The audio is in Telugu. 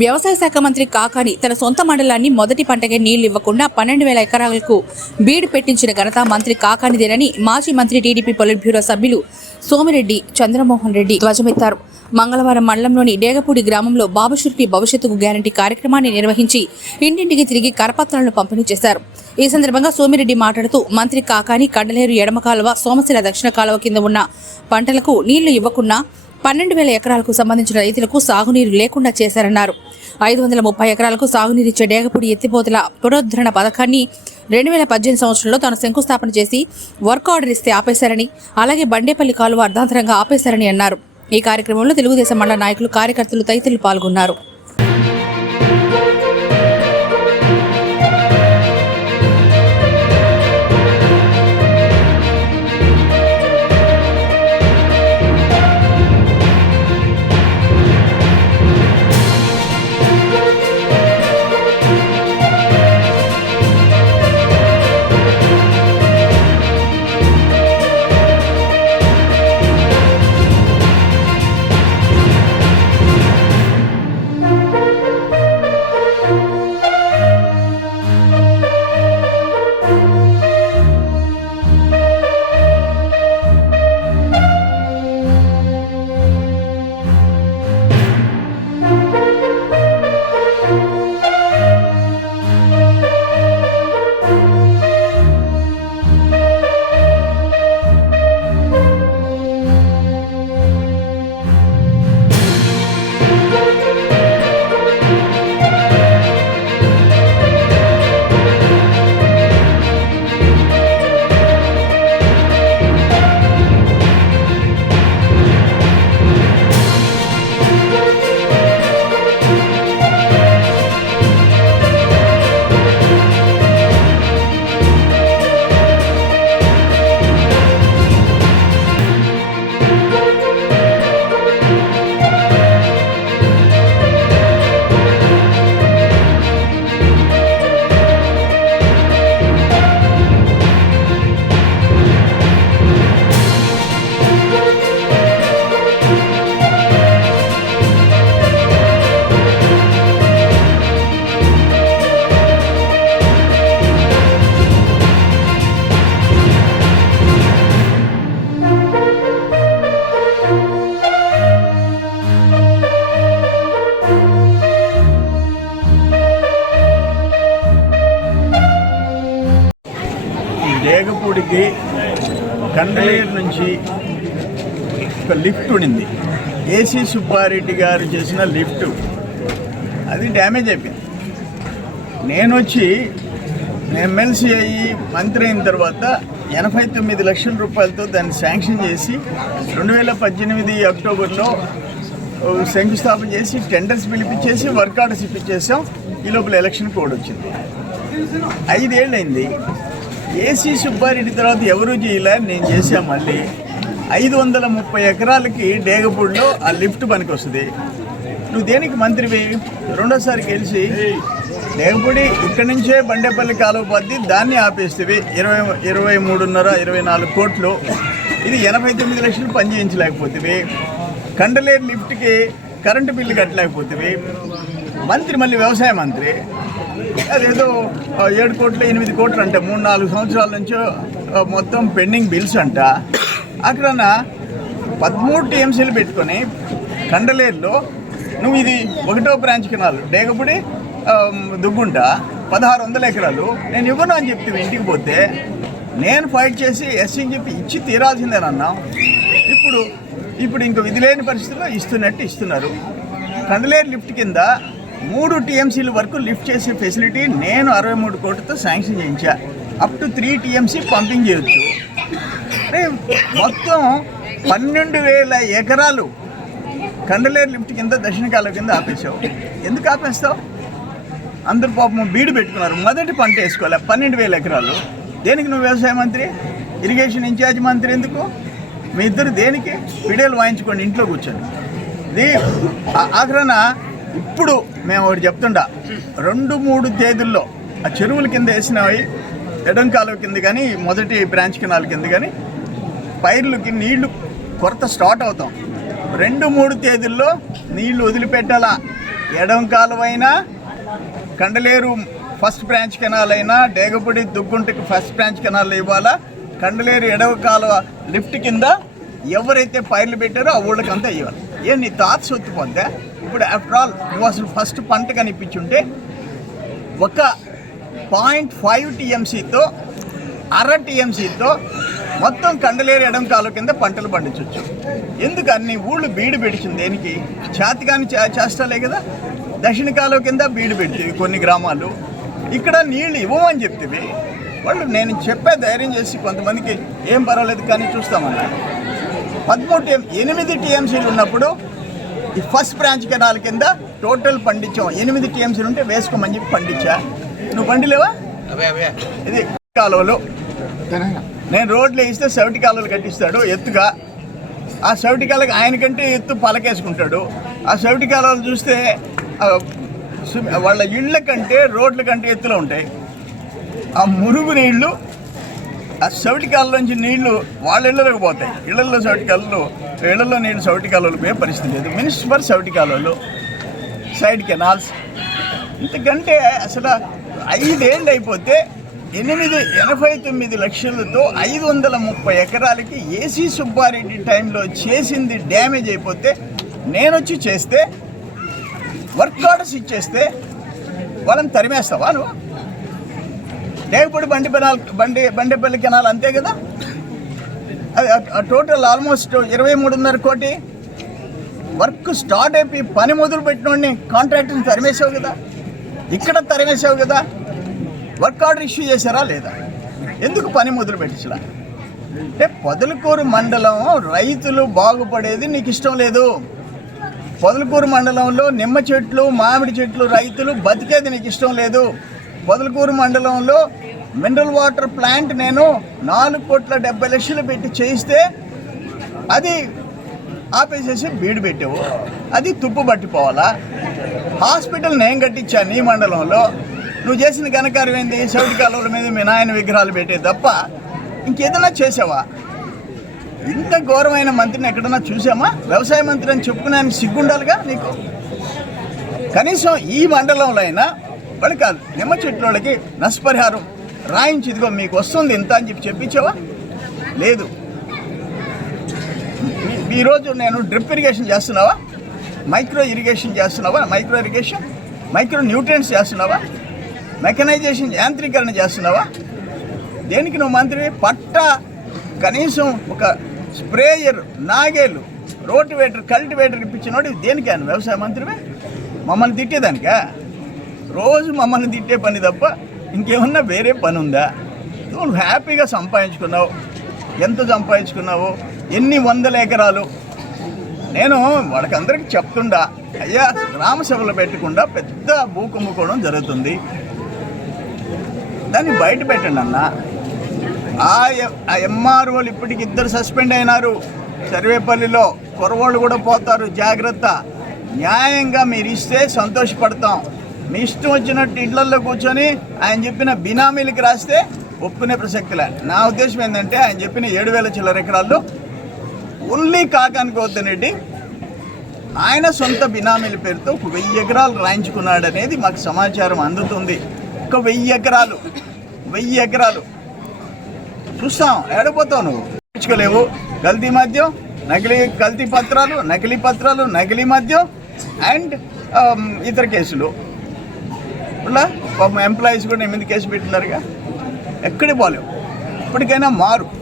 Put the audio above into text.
వ్యవసాయ శాఖ మంత్రి కాకాని తన సొంత మండలాన్ని మొదటి పంటకే నీళ్ళు ఇవ్వకుండా పన్నెండు వేల ఎకరాలకు బీడు పెట్టించిన ఘనత మంత్రి కాకానిదేనని మాజీ మంత్రి టీడీపీ పొలిట్ బ్యూరో సభ్యులు సోమిరెడ్డి చంద్రమోహన్ రెడ్డి ధ్వజమెత్తారు. మంగళవారం మండలంలోని డేగపూడి గ్రామంలో బాబుషుర్కి భవిష్యత్తుకు గ్యారంటీ కార్యక్రమాన్ని నిర్వహించి ఇంటింటికి తిరిగి కరపత్రాలను పంపిణీ చేశారు. ఈ సందర్భంగా సోమిరెడ్డి మాట్లాడుతూ మంత్రి కాకాని కండలేరు ఎడమ కాలువ సోమశిల దక్షిణ కాలువ కింద ఉన్న పంటలకు నీళ్ళు ఇవ్వకుండా పన్నెండు వేల ఎకరాలకు సంబంధించిన రైతులకు సాగునీరు లేకుండా చేశారన్నారు. ఐదు వందల ముప్పై ఎకరాలకు సాగునీరిచ్చే డేగపూడి ఎత్తిపోతల పునరుద్ధరణ పథకాన్ని రెండు వేల పద్దెనిమిది సంవత్సరంలో తాను శంకుస్థాపన చేసి వర్క్ ఆర్డర్ ఇస్తే ఆపేశారని అలాగే బండేపల్లి కాలువ అర్ధాంతరంగా ఆపేశారని అన్నారు. ఈ కార్యక్రమంలో తెలుగుదేశం మండల నాయకులు కార్యకర్తలు తదితరులు పాల్గొన్నారు. దేవుడికి కండలేరు నుంచి ఒక లిఫ్ట్ ఉండింది ఏసీ సుబ్బారెడ్డి గారు చేసిన లిఫ్ట్. అది డ్యామేజ్ అయిపోయింది. నేను వచ్చి ఎమ్మెల్సీ అయ్యి మంత్రి అయిన తర్వాత ఎనభై తొమ్మిది లక్షల రూపాయలతో దాన్ని శాంక్షన్ చేసి రెండు వేల పద్దెనిమిది అక్టోబర్లో శంకుస్థాపన చేసి టెండర్స్ పిలిపించేసి వర్క్ ఆర్డర్స్ ఇప్పించేసాం. ఈ లోపల ఎలక్షన్ కోడ్ వచ్చింది. ఐదేళ్ళైంది ఏసీ సుబ్బారెడ్డి తర్వాత ఎవరు చేయలేని నేను చేశాను మళ్ళీ. ఐదు వందల ముప్పై ఎకరాలకి డేగపూడిలో ఆ లిఫ్ట్ పనికి వస్తుంది నువ్వు దేనికి మంత్రివి రెండోసారి గెలిచి డేగపూడి ఇక్కడి నుంచే బండేపల్లి కాలువ పద్ది దాన్ని ఆపేస్తేవి ఇరవై ఇరవై మూడున్నర ఇరవై నాలుగు కోట్లు. ఇది ఎనభై తొమ్మిది లక్షలు పనిచేయించలేకపోతేవి. కండలేరు లిఫ్ట్కి కరెంటు బిల్లు కట్టలేకపోతేవి. మంత్రి మళ్ళీ వ్యవసాయ మంత్రి. అదేదో ఏడు కోట్లు ఎనిమిది కోట్లు అంటే మూడు నాలుగు సంవత్సరాల నుంచో మొత్తం పెండింగ్ బిల్స్ అంట. అక్కడ పదమూడు టీఎంసీలు పెట్టుకొని కండలేరులో నువ్వు ఇది ఒకటో బ్రాంచ్ కెనాల్ డేగపుడి దుగ్గుంట పదహారు వందల ఎకరాలు నేను ఇవ్వను అని చెప్తే ఇంటికి పోతే నేను ఫైట్ చేసి ఎస్సీని చెప్పి ఇచ్చి తీరాల్సిందేనన్నా. ఇప్పుడు ఇప్పుడు ఇంక విధి లేని పరిస్థితుల్లో ఇస్తున్నట్టు ఇస్తున్నారు. కండలేరు లిఫ్ట్ కింద మూడు టీఎంసీల వరకు లిఫ్ట్ చేసే ఫెసిలిటీ నేను అరవై మూడు కోట్లతో sanction చేయించా. Up to three TMC pumping చేయొచ్చు. మొత్తం పన్నెండు వేల ఎకరాలు కండలేరు లిఫ్ట్ కింద దక్షిణకాల కింద ఆపేసావు ఎందుకు ఆపేస్తావు? అందరు పాపం బీడు పెట్టుకున్నారు. మొదటి పంట వేసుకోవాలి పన్నెండు వేల ఎకరాలు. దేనికి నువ్వు వ్యవసాయ మంత్రి? ఇరిగేషన్ ఇన్ఛార్జ్ మంత్రి ఎందుకు? మీ ఇద్దరు దేనికి? పిడేలు వాయించుకోండి ఇంట్లో కూర్చొని ఇది ఆఖరణ ఇప్పుడు మేము ఒకటి చెప్తుండా. రెండు మూడు తేదీల్లో ఆ చెరువుల కింద వేసినవి ఎడం కాలువ కింద కానీ మొదటి బ్రాంచ్ కెనాల్ కింద కానీ పైర్లకి నీళ్ళు కొరత స్టార్ట్ అవుతాం. రెండు మూడు తేదీల్లో నీళ్ళు వదిలిపెట్టాలా? ఎడం కాలువైనా కండలేరు ఫస్ట్ బ్రాంచ్ కెనాల్ అయినా డేగపూడి దుగ్గుంటికి ఫస్ట్ బ్రాంచ్ కెనాల్ ఇవ్వాలా? కండలేరు ఎడవ కాలువ లిఫ్ట్ కింద ఎవరైతే పైర్లు పెట్టారో ఆ ఊళ్ళకంతా ఇవ్వాలి. ఏ నీ తాత సొత్తు ఇప్పుడు ఆఫ్టర్ ఆల్ నువ్వు అసలు ఫస్ట్ పంట కనిపించుంటే ఒక పాయింట్ ఫైవ్ టీఎంసీతో అర టీఎంసీతో మొత్తం కండలేరు ఎడం కాలు కింద పంటలు పండించవచ్చు ఎందుకని ఊళ్ళు బీడు పెడిచింది దేనికి? ఛాతి చే- చేస్తాలే కదా. దక్షిణ కాలువ కింద బీడు పెడితే కొన్ని గ్రామాలు. ఇక్కడ నీళ్ళు ఇవ్వమని చెప్తే వాళ్ళు నేను చెప్పే ధైర్యం చేసి కొంతమందికి ఏం పర్వాలేదు కానీ చూస్తామన్నారు. పదమూడు ఎనిమిది టీఎంసీలు ఉన్నప్పుడు ఈ ఫస్ట్ బ్రాంచ్ కెనాల్ కింద టోటల్ పండించాం. ఎనిమిది టీఎంసీలు ఉంటే వేసుకోమని చెప్పి పండించా. నువ్వు పండిలేవా? ఇది కాలువలు. నేను రోడ్లు వేస్తే సెవటి కాలువలు కట్టిస్తాడు ఎత్తుగా. ఆ సెవటి కాలువకి ఆయనకంటే ఎత్తు పలకేసుకుంటాడు. ఆ సెవటి కాలువలు చూస్తే వాళ్ళ ఇళ్ళ కంటే రోడ్ల కంటే ఎత్తులో ఉంటాయి. ఆ మురుగు నీళ్ళు ఆ సౌటి నుంచి నీళ్ళు వాళ్ళ ఇళ్ళలోకి పోతాయి. ఇళ్ళలో సౌటి కాలంలో ఇళ్ళలో నేను సౌటి కాలువలు పోయే పరిస్థితి లేదు. మున్సిపల్ సౌటి కాలువలు సైడ్ కెనాల్స్ ఇంతకంటే అసలు ఐదేళ్ళు అయిపోతే ఎనిమిది ఎనభై తొమ్మిది లక్షలతో ఐదు వందల ముప్పై ఎకరాలకి ఏసీ సుబ్బారెడ్డి టైంలో చేసింది డ్యామేజ్ అయిపోతే నేను వచ్చి చేస్తే వర్క్ ఆర్డర్స్ ఇచ్చేస్తే వాళ్ళని తరిమేస్తావా నువ్వు? లేకపోతే బండి పెనాల్ బండి బండిపల్లి కెనాల్ అంతే కదా? టోటల్ ఆల్మోస్ట్ ఇరవై మూడున్నర కోటి వర్క్ స్టార్ట్ అయిపోయి పని మొదలు పెట్టినోడిని కాంట్రాక్ట్ని తరిమేసావు కదా? ఇక్కడ తరిమేసావు కదా? వర్క్ ఆర్డర్ ఇష్యూ చేశారా లేదా? ఎందుకు పని మొదలు పెట్టించలా? అంటే పొదలకూరు మండలం రైతులు బాగుపడేది నీకు ఇష్టం లేదు. పొదలకూరు మండలంలో నిమ్మ చెట్లు మామిడి చెట్లు రైతులు బతికేది నీకు ఇష్టం లేదు. పొదలకూరు మండలంలో మినరల్ వాటర్ ప్లాంట్ నేను నాలుగు కోట్ల డెబ్బై లక్షలు పెట్టి చేయిస్తే అది ఆపేసేసి బీడు పెట్టావు. అది తుప్పు పట్టిపోవాలా? హాస్పిటల్ నేను కట్టించాను నీ మండలంలో. నువ్వు చేసిన ఘనకార్యం ఏంది? సౌటి కాలువల మీద మీ నాయన విగ్రహాలు పెట్టే తప్ప ఇంకేదైనా చేసావా? ఇంత ఘోరమైన మంత్రిని ఎక్కడన్నా చూసామా? వ్యవసాయ మంత్రి అని చెప్పుకునే సిగ్గుండాలిగా నీకు? కనీసం ఈ మండలంలో అయినా వాళ్ళు కాదు నిమ్మ చెట్ల వాళ్ళకి నష్టపరిహారం రాయించి ఇదిగో మీకు వస్తుంది ఇంత అని చెప్పి చెప్పించావా? లేదు. ఈరోజు నేను డ్రిప్ ఇరిగేషన్ చేస్తున్నావా? మైక్రో ఇరిగేషన్ చేస్తున్నావా? Micro irrigation? మైక్రో న్యూట్రియంట్స్ చేస్తున్నావా? మెకనైజేషన్ యాంత్రీకరణ చేస్తున్నావా? దేనికి నువ్వు మంత్రి? పట్ట కనీసం ఒక స్ప్రేయర్ నాగేలు రోటివేటర్ కల్టివేటర్ ఇప్పించినోడు దేనికి? ఆయన వ్యవసాయ మంత్రివే? మమ్మల్ని తిట్టేదానికా? రోజు మమ్మల్ని తిట్టే పని తప్ప ఇంకేమన్నా వేరే పని ఉందా నువ్వు హ్యాపీగా సంపాదించుకున్నావు. ఎంత సంపాదించుకున్నావు? ఎన్ని వందల ఎకరాలు? నేను వాళ్ళకందరికీ చెప్తుండా అయ్యా గ్రామసభలు పెట్టకుండా పెద్ద భూ కుంభకోణం జరుగుతుంది. దాన్ని బయట పెట్టండి అన్న. ఆ ఆ ఎంఆర్ఓలు ఇప్పటికి ఇద్దరు సస్పెండ్ అయినారు. సర్వేపల్లిలో కురవాళ్ళు కూడా పోతారు. జాగ్రత్త. న్యాయంగా మీరు ఇస్తే సంతోషపడతాం. మీ ఇష్టం వచ్చినట్టు ఇళ్ళలో కూర్చొని ఆయన చెప్పిన బినామీలకి రాస్తే ఒప్పుకునే ప్రసక్తిలే నా ఉద్దేశం ఏంటంటే ఆయన చెప్పిన ఏడు వేల చిల్లర ఎకరాల్లో ఓన్లీ కాకానుకోవద్దనండి ఆయన సొంత బినామీల పేరుతో ఒక వెయ్యి ఎకరాలు రాయించుకున్నాడు అనేది మాకు సమాచారం అందుతుంది. ఒక వెయ్యి ఎకరాలు వెయ్యి ఎకరాలు. చూస్తాం. ఏడపోతావు నువ్వు? తెచ్చుకోలేవు కల్తీ మద్యం నకిలీ కల్తీ పత్రాలు నకిలీ పత్రాలు నకిలీ మద్యం అండ్ ఇతర కేసులు. ఇలా పాపం ఎంప్లాయీస్ కూడా ఎనిమిది కేసు పెట్టినారుగా. ఎక్కడికి పోలేవు. ఇప్పటికైనా మారు.